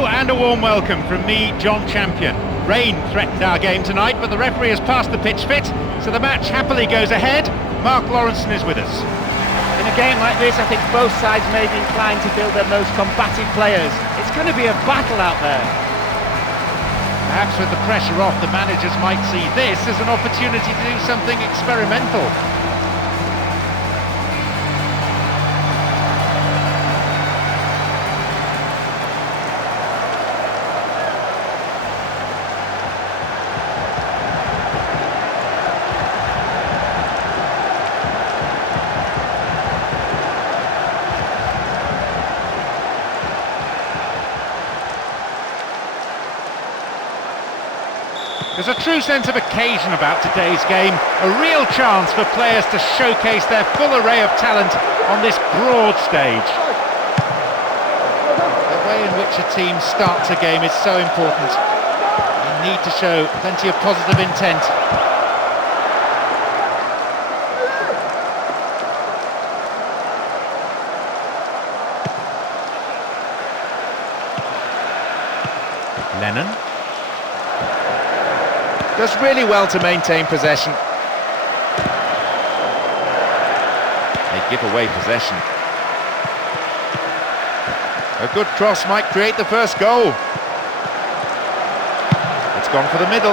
Hello and a warm welcome from me, John Champion. Rain threatened our game tonight, but the referee has passed the pitch fit, so the match happily goes ahead. Mark Lawrenson is with us. In a game like this, I think both sides may be inclined to build their most combative players. It's going to be a battle out there. Perhaps with the pressure off, the managers might see this as an opportunity to do something experimental. There's a true sense of occasion about today's game, a real chance for players to showcase their full array of talent on this broad stage. The way in which a team starts a game is so important. You need to show plenty of positive intent. Lennon. Does really well to maintain possession. They give away possession. A good cross might create the first goal. It's gone for the middle.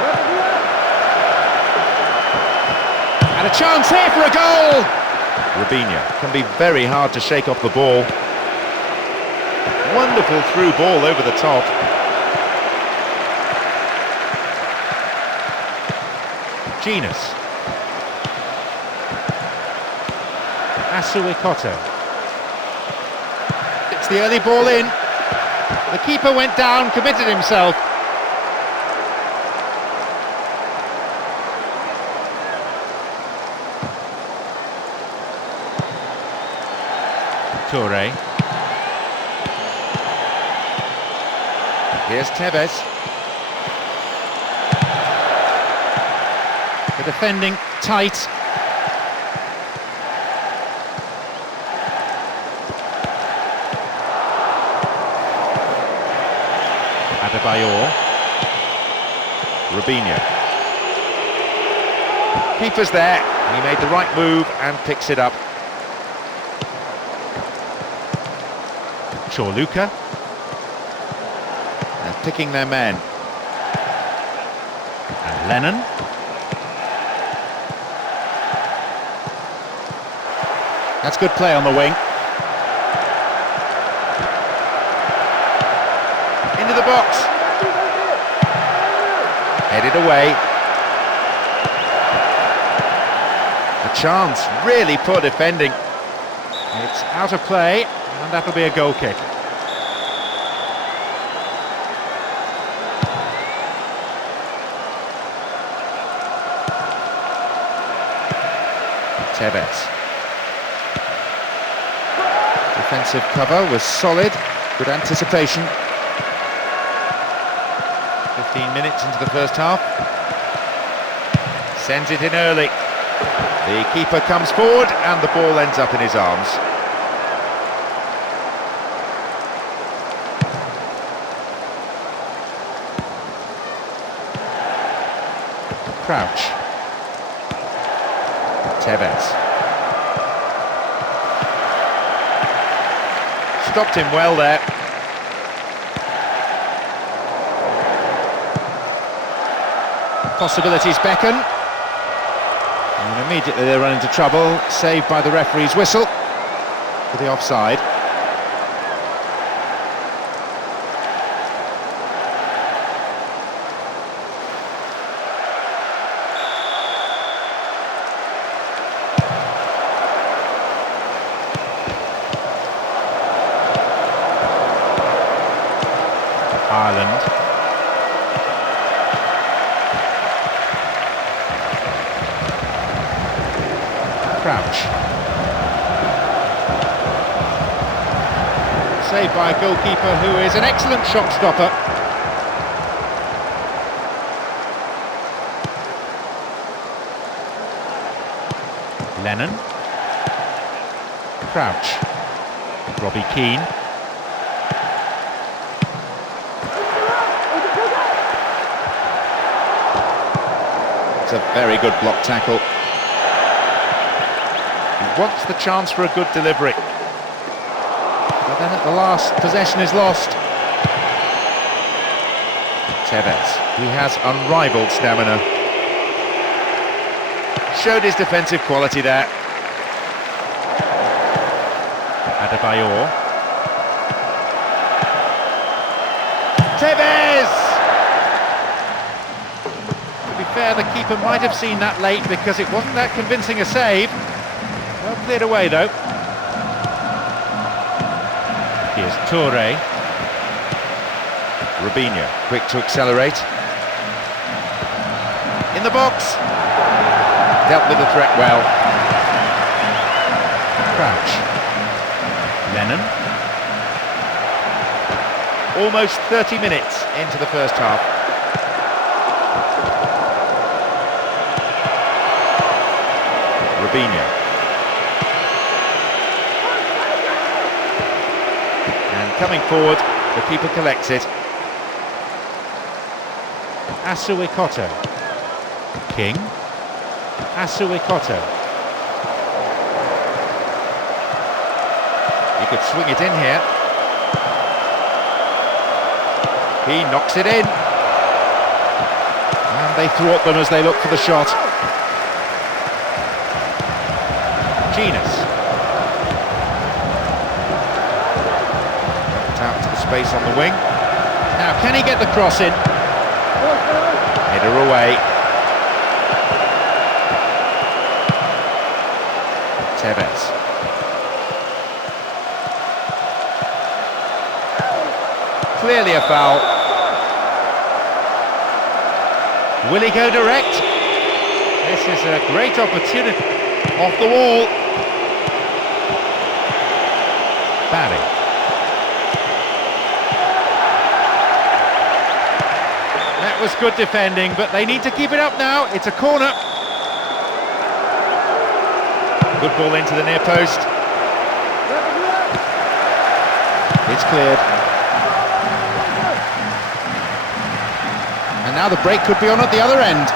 And a chance here for a goal! Robinho can be very hard to shake off the ball. Wonderful through ball over the top. Genus. Asuikoto. It's the early ball in. The keeper went down, committed himself. Toure. Here's Tevez. The defending tight. Adebayor. Robinho. Keeper's there. He made the right move and picks it up. Chorluka. They're picking their men. And Lennon. That's good play on the wing. Into the box. Headed away. A chance, really poor defending. It's out of play, and that'll be a goal kick. Tevez. Defensive cover was solid, good anticipation. 15 minutes into the first half. Sends it in early. The keeper comes forward and the ball ends up in his arms. Crouch. Tevez. Stopped him well there. Possibilities beckon. And immediately they run into trouble. Saved by the referee's whistle for the offside. Ireland. Crouch. Saved by a goalkeeper who is an excellent shot stopper. Lennon. Crouch. Robbie Keane. It's a very good block tackle. He wants the chance for a good delivery. But then at the last, possession is lost. Tevez, he has unrivaled stamina. Showed his defensive quality there. Adebayor. Tevez! To be fair, the keeper might have seen that late because it wasn't that convincing a save. Well cleared away though. Here's Toure. Robinho, quick to accelerate. In the box. Dealt with the threat well. Crouch. Lennon. Almost 30 minutes into the first half. Robinho. And coming forward, the keeper collects it. Asuikoto. King. Asuikoto. He could swing it in here. He knocks it in. And they thwart them as they look for the shot. Genus. Out to the space on the wing. Now, can he get the cross in? Header away. Tevez. Clearly a foul. Will he go direct? This is a great opportunity. Off the wall. Barry. That was good defending, but they need to keep it up now. It's a corner. Good ball into the near post. It's cleared. And now the break could be on at the other end.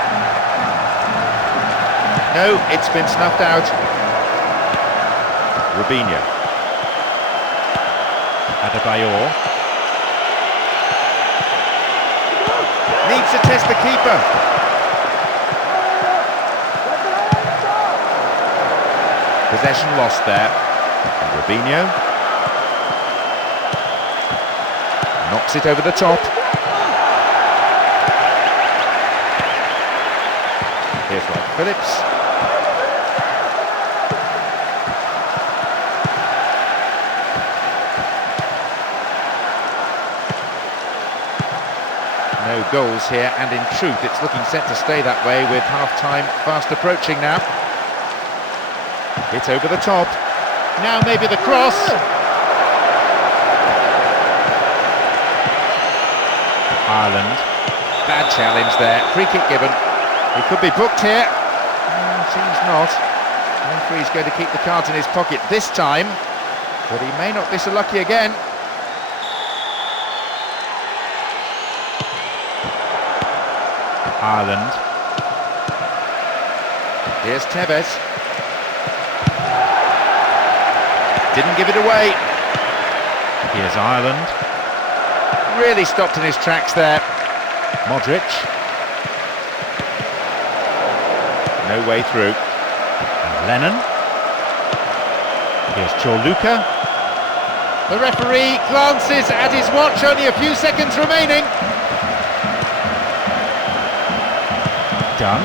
No, it's been snuffed out. Robinho. Adebayor. Needs to test the keeper. Possession lost there. And Robinho knocks it over the top. Here's Wright Phillips. No goals here, and in truth it's looking set to stay that way with half-time fast approaching now. It's over the top. Now maybe the cross. Ireland. Bad challenge there. Free kick given. He could be booked here. Seems not. The referee's going to keep the cards in his pocket this time, but he may not be so lucky again. Ireland. Here's Tevez. Didn't give it away. Here's Ireland. Really stopped in his tracks there. Modric. No way through. And Lennon. Here's Chorluka. The referee glances at his watch, only a few seconds remaining. Done.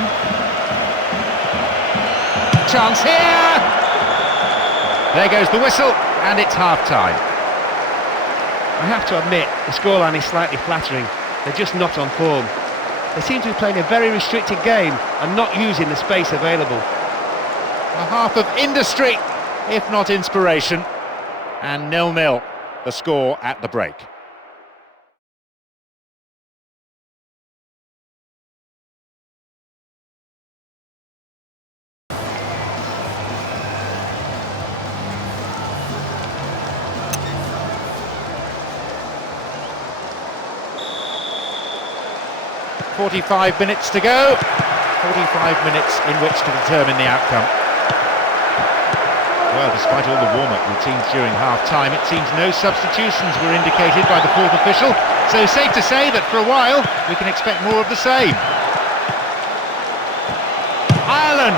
Chance here! There goes the whistle, and it's half-time. I have to admit, the scoreline is slightly flattering. They're just not on form. They seem to be playing a very restricted game and not using the space available. A half of industry, if not inspiration. And 0-0, the score at the break. .45 minutes to go. 45 minutes in which to determine the outcome. Well, despite all the warm-up routines during half-time, it seems no substitutions were indicated by the fourth official, so safe to say that for a while we can expect more of the same. Ireland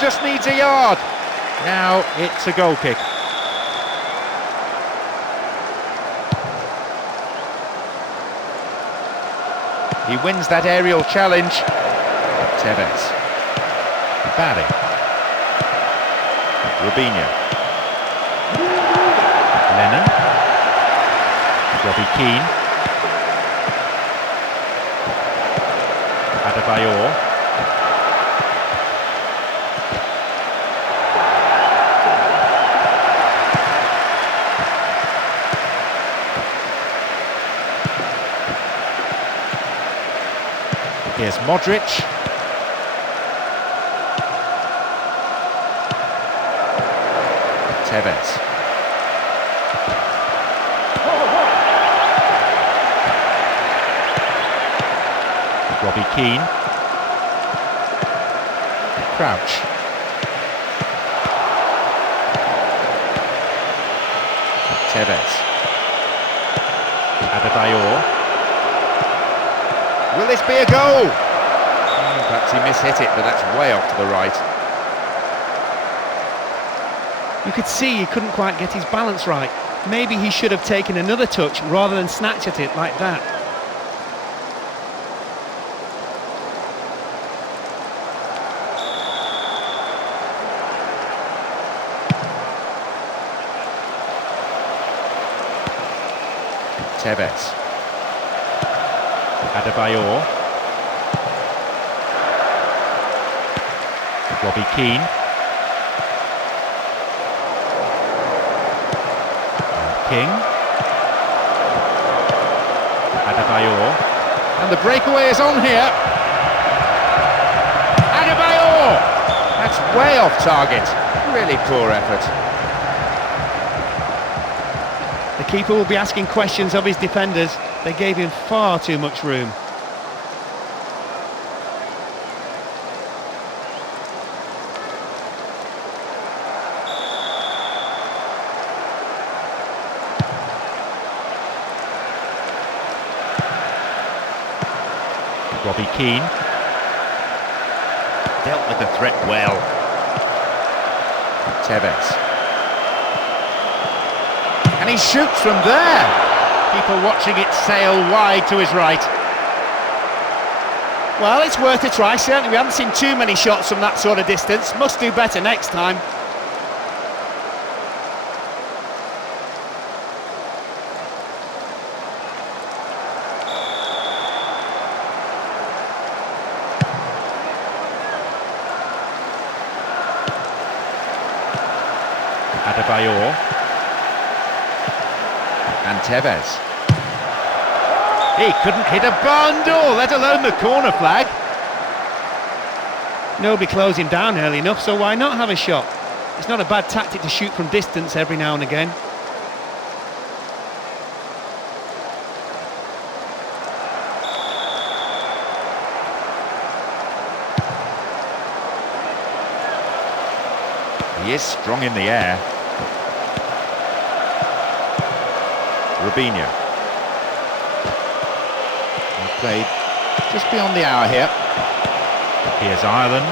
just needs a yard. Now it's a goal kick. He wins that aerial challenge. Tevez. Barry. Robinho. Lennon. Robbie Keane. Adebayor. Here's Modric. Tevez. Robbie Keane. Crouch. Tevez. Adebayor. Will this be a goal? Perhaps he mishit it, but that's way off to the right. You could see he couldn't quite get his balance right. Maybe he should have taken another touch rather than snatch at it like that. Tevez. Adebayor. Robbie Keane. King. Adebayor. And the breakaway is on here. Adebayor! That's way off target. Really poor effort. The keeper will be asking questions of his defenders. They gave him far too much room. Robbie Keane. Dealt with the threat well. Tevez. And he shoots from there. People watching it sail wide to his right. Well, it's worth a try, certainly. We haven't seen too many shots from that sort of distance. Must do better next time. Adebayor. And Tevez. He couldn't hit a barn door, let alone the corner flag. Nobody closed him down early enough, so why not have a shot? It's not a bad tactic to shoot from distance every now and again. He is strong in the air. Robinho. Played just beyond the hour here. Here's Ireland.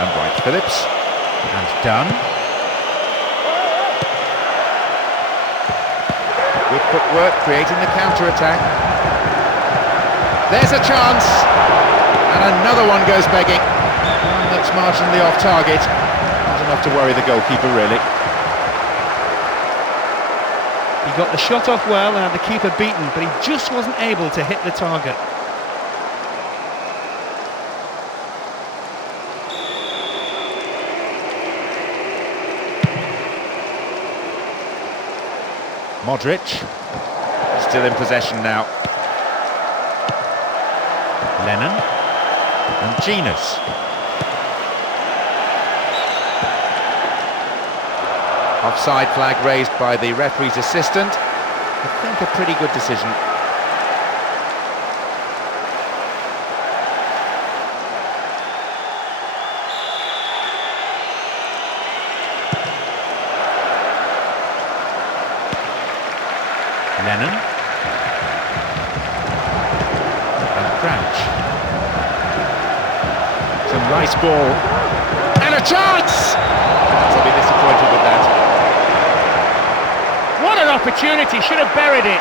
And Bright Phillips. And Dunn. Good footwork, creating the counter-attack. There's a chance. And another one goes begging. One that's marginally off target. Not enough to worry the goalkeeper, really. He got the shot off well and had the keeper beaten, but he just wasn't able to hit the target. Modric, still in possession now. Lennon and Ginas. Offside flag raised by the referee's assistant. I think a pretty good decision. Lennon. And Crouch. Some nice ball. And a chance! I'll be disappointed with that. What an opportunity, should have buried it.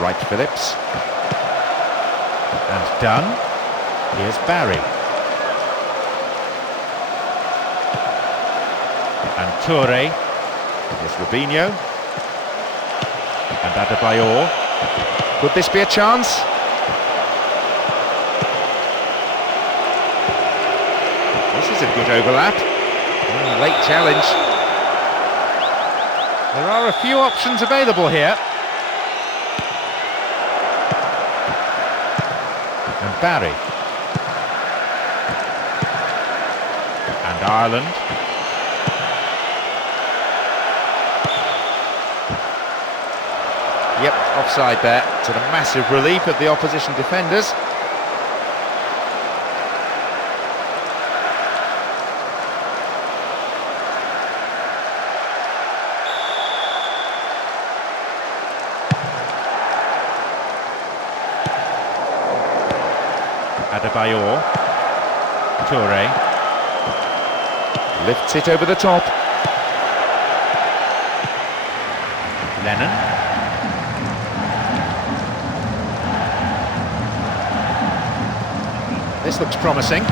Right, Phillips. And Dunn. Here's Barry. And Toure. Here's Robinho. And Adebayor. Could this be a chance? This is a good overlap. Late challenge. There are a few options available here. And Barry. And Ireland. Yep, offside there, to the massive relief of the opposition defenders. Adebayor. Toure. Lifts it over the top. Lennon. This looks promising.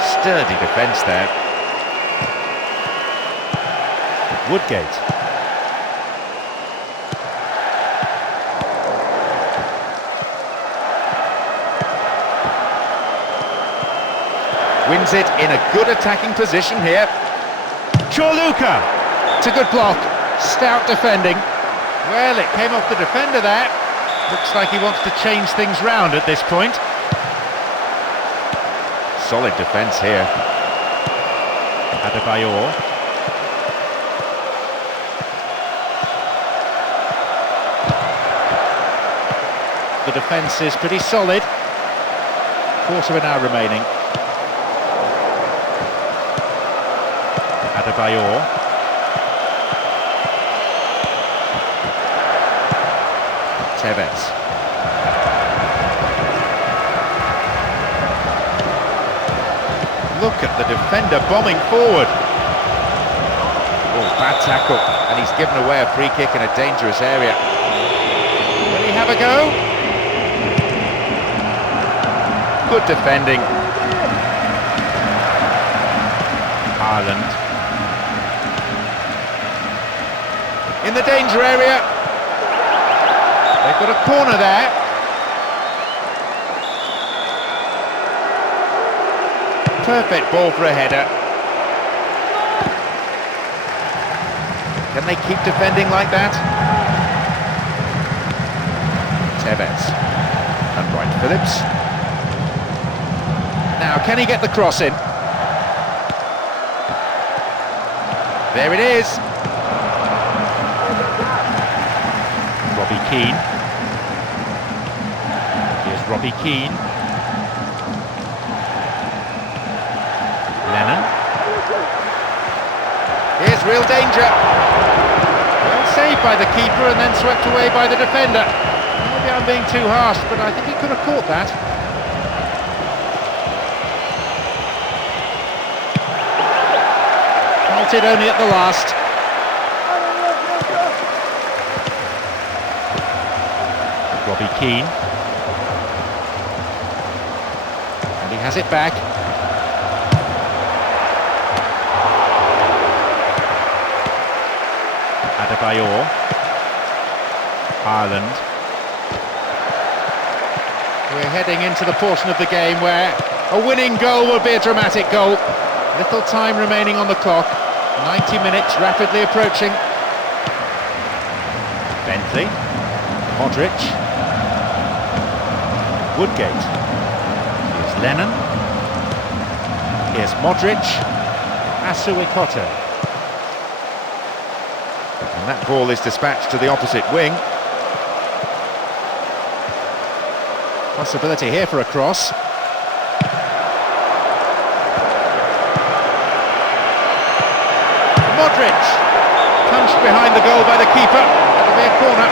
Sturdy defence there. Woodgate. Wins it in a good attacking position here. Chorluka! It's a good block. Stout defending. Well, it came off the defender there. Looks like he wants to change things round at this point. Solid defence here. Adebayor. The defence is pretty solid. Quarter of an hour remaining. Adebayor. Tevez. Look at the defender bombing forward. Oh, bad tackle. And he's given away a free kick in a dangerous area. Will he have a go? Good defending. Ireland. In the danger area. They've got a corner there. Perfect ball for a header. Can they keep defending like that? Tevez. And right, Phillips. Now, can he get the cross in? There it is. Robbie Keane. Here's Robbie Keane. Lennon. Here's real danger. Well saved by the keeper and then swept away by the defender. Maybe I'm being too harsh, but I think he could have caught that. Halted only at the last. Robbie Keane. And he has it back. Adebayor. Ireland. We're heading into the portion of the game where a winning goal will be a dramatic goal. Little time remaining on the clock. 90 minutes rapidly approaching. Bentley. Modric. Woodgate. Here's Lennon. Here's Modric. Asuikoto. And that ball is dispatched to the opposite wing. Possibility here for a cross. Modric! Punched behind the goal by the keeper. That'll be a corner.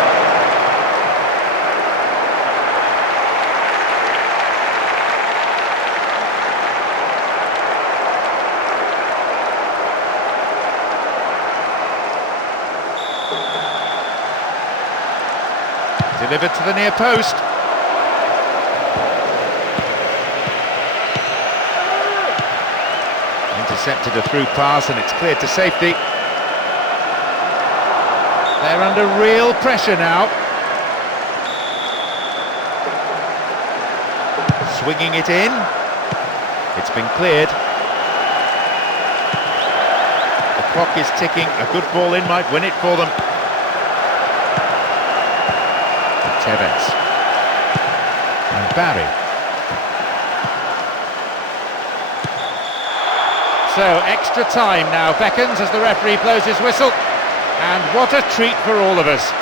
Delivered to the near post. Intercepted a through pass and it's cleared to safety. They're under real pressure now. Swinging it in. It's been cleared. The clock is ticking. A good ball in might win it for them. Tevez. And Barry. So, extra time now beckons as the referee blows his whistle. And what a treat for all of us.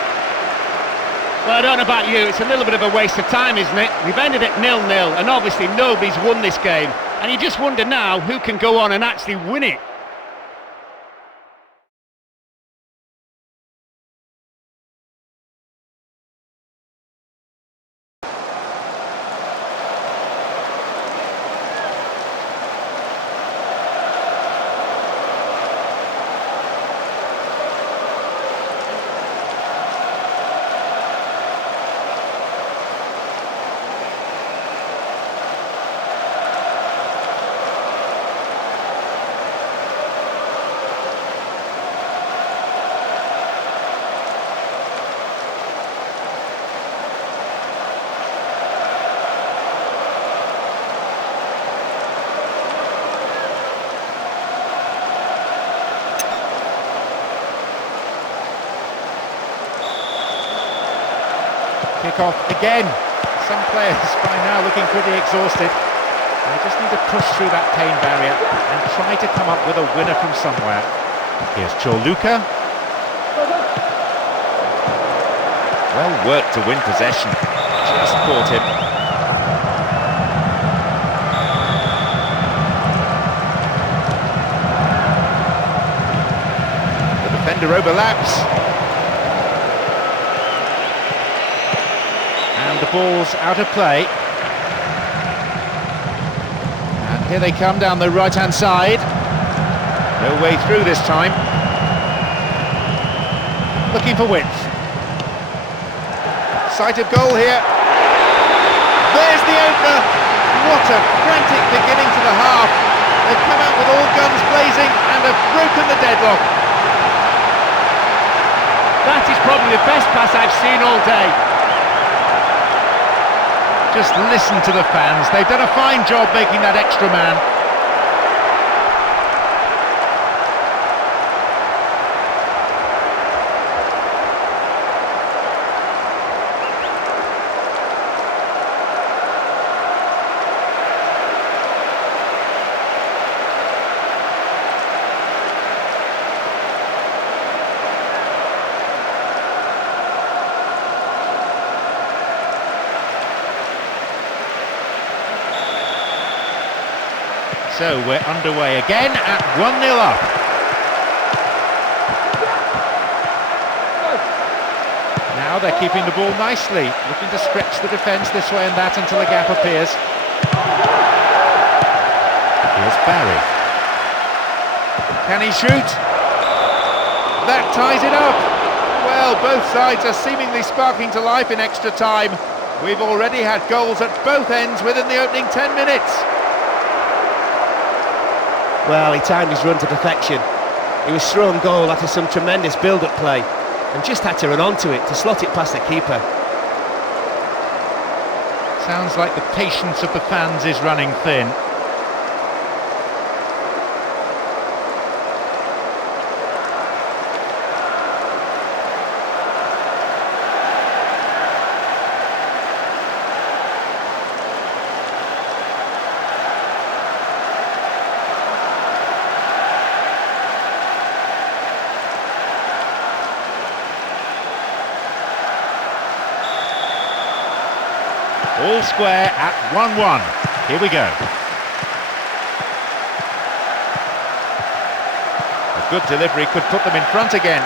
Well, I don't know about you, it's a little bit of a waste of time, isn't it? We've ended at 0-0, and obviously nobody's won this game. And you just wonder now who can go on and actually win it. Kick off again. Some players by now looking pretty exhausted. They just need to push through that pain barrier and try to come up with a winner from somewhere. Here's Choluka. Well worked to win possession. Just caught him. The defender overlaps. And the ball's out of play. And here they come down the right-hand side. No way through this time. Looking for width. Sight of goal here. There's the opener. What a frantic beginning to the half. They've come out with all guns blazing and have broken the deadlock. That is probably the best pass I've seen all day. Just listen to the fans. They've done a fine job making that extra man. So we're underway again at 1-0 up. Now they're keeping the ball nicely, looking to stretch the defence this way and that until a gap appears. Here's Barry. Can he shoot? That ties it up. Well, both sides are seemingly sparking to life in extra time. We've already had goals at both ends within the opening 10 minutes. Well, he timed his run to perfection. He was thrown goal after some tremendous build-up play and just had to run onto it to slot it past the keeper. Sounds like the patience of the fans is running thin. All square at 1-1. Here we go. A good delivery could put them in front again.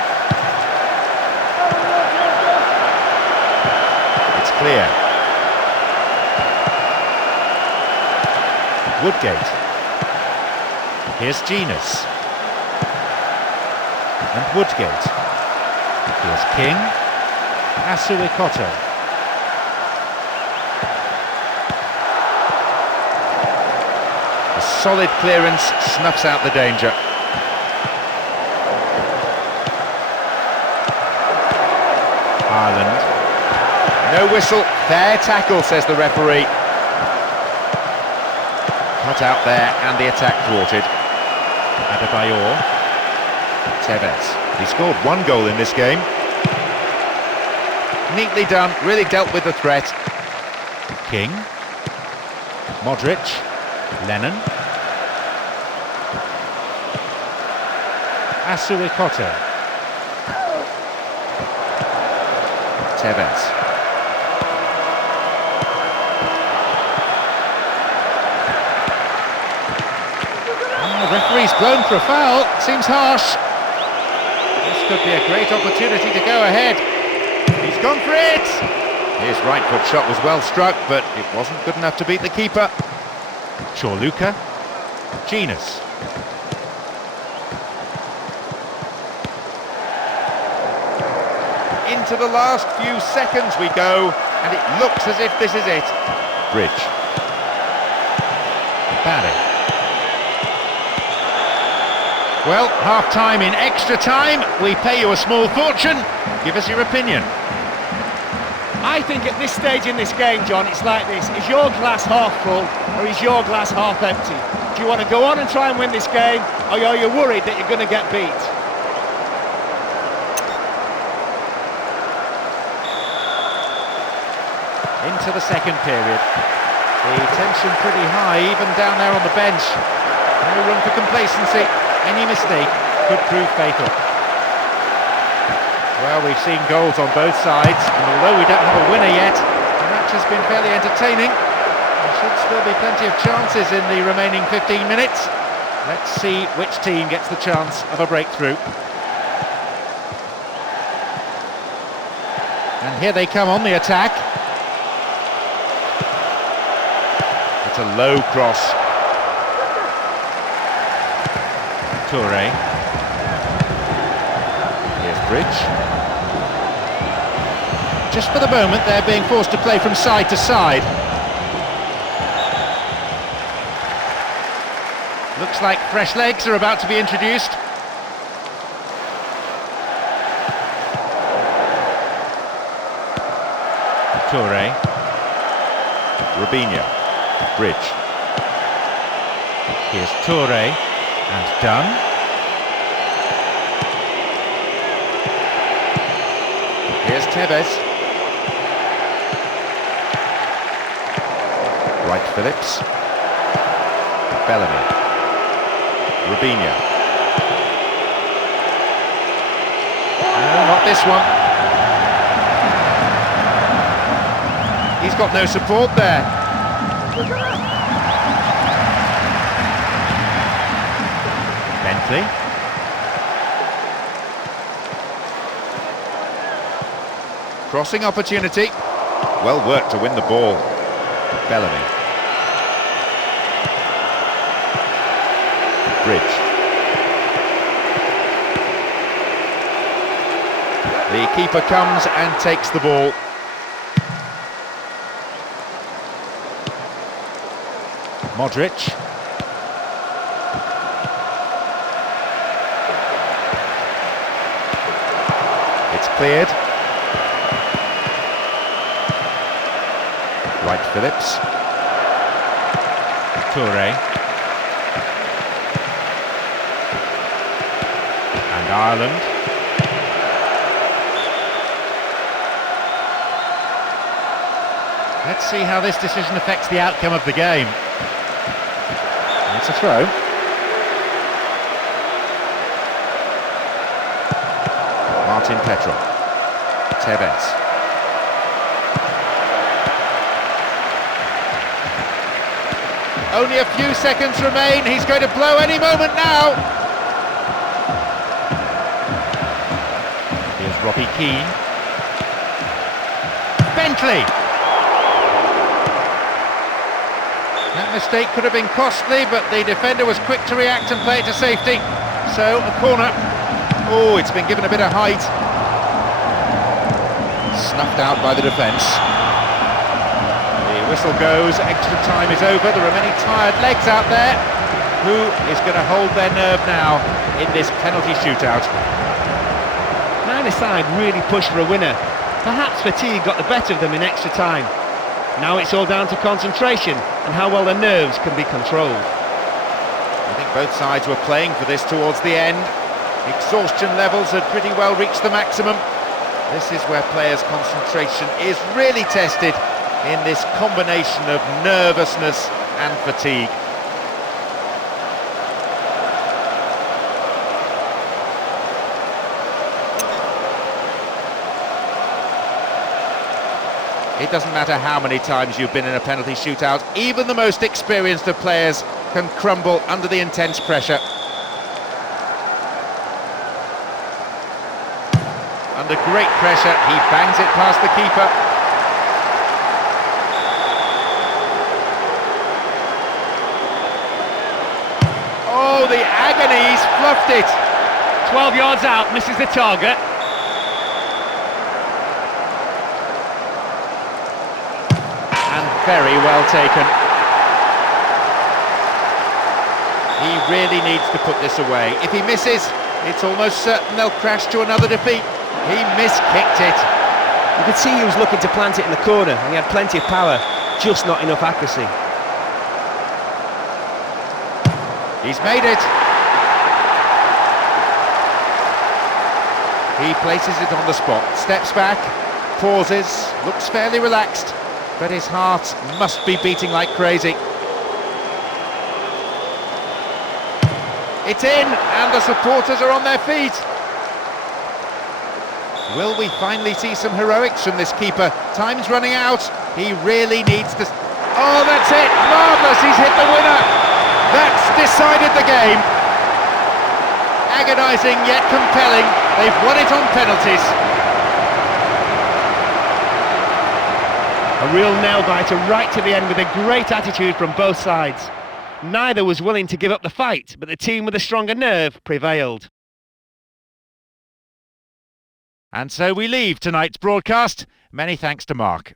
It's clear. Woodgate. Here's Genus. And Woodgate. Here's King. Asuikoto. A solid clearance snuffs out the danger. Ireland. No whistle, fair tackle, says the referee. Cut out there and the attack thwarted. Adebayor. Tevez. He scored one goal in this game. Neatly done, really dealt with the threat. King. Modric. Lennon. Asuikoto. Tevez. The referee's blown for a foul. Seems harsh. This could be a great opportunity to go ahead. He's gone for it! His right foot shot was well struck, but it wasn't good enough to beat the keeper. Chorluka. Genus. Into the last few seconds we go, and it looks as if this is it. Bridge. Barry. Well, half-time in extra time. We pay you a small fortune. Give us your opinion. I think at this stage in this game, John, it's like this. Is your glass half full or is your glass half empty? Do you want to go on and try and win this game, or are you worried that you're going to get beat? Into the second period. The tension pretty high, even down there on the bench. No room for complacency. Any mistake could prove fatal. Well, we've seen goals on both sides, and although we don't have a winner yet, the match has been fairly entertaining. There should still be plenty of chances in the remaining 15 minutes. Let's see which team gets the chance of a breakthrough. And here they come on the attack. It's a low cross. Toure. Here's Bridge. Just for the moment, they're being forced to play from side to side. Looks like fresh legs are about to be introduced. Toure. Robinho. Bridge. Here's Toure. And done. Here's Tevez. Wright Phillips. Bellamy. Robinho. No, not this one. He's got no support there. Bentley. Crossing opportunity. Well worked to win the ball. Bellamy. Bridge. The keeper comes and takes the ball. Modric. It's cleared. Wright Phillips. Toure. And Ireland. Let's see how this decision affects the outcome of the game. It's a throw. Martin Petrov. Tevez. Only a few seconds remain. He's going to blow any moment now. Here's Robbie Keane. Bentley. That mistake could have been costly, but the defender was quick to react and play it to safety. So, a corner. Oh, it's been given a bit of height. Snuffed out by the defence. The whistle goes, extra time is over. There are many tired legs out there. Who is going to hold their nerve now in this penalty shootout? Neither side really pushed for a winner. Perhaps fatigue got the better of them in extra time. Now it's all down to concentration and how well their nerves can be controlled. I think both sides were playing for this towards the end. Exhaustion levels had pretty well reached the maximum. This is where players' concentration is really tested, in this combination of nervousness and fatigue. It doesn't matter how many times you've been in a penalty shootout, even the most experienced of players can crumble under the intense pressure. Under great pressure, he bangs it past the keeper. Oh, the agony, he's fluffed it. 12 yards out, misses the target. Very well taken. He really needs to put this away. If he misses, it's almost certain they'll crash to another defeat. He miskicked it. You could see he was looking to plant it in the corner, and he had plenty of power, just not enough accuracy. He's made it. He places it on the spot, steps back, pauses, looks fairly relaxed. But his heart must be beating like crazy. It's in, and the supporters are on their feet. Will we finally see some heroics from this keeper? Time's running out. He really needs to... Oh, that's it! Marvellous, he's hit the winner! That's decided the game. Agonising yet compelling. They've won it on penalties. A real nail-biter right to the end with a great attitude from both sides. Neither was willing to give up the fight, but the team with a stronger nerve prevailed. And so we leave tonight's broadcast. Many thanks to Mark.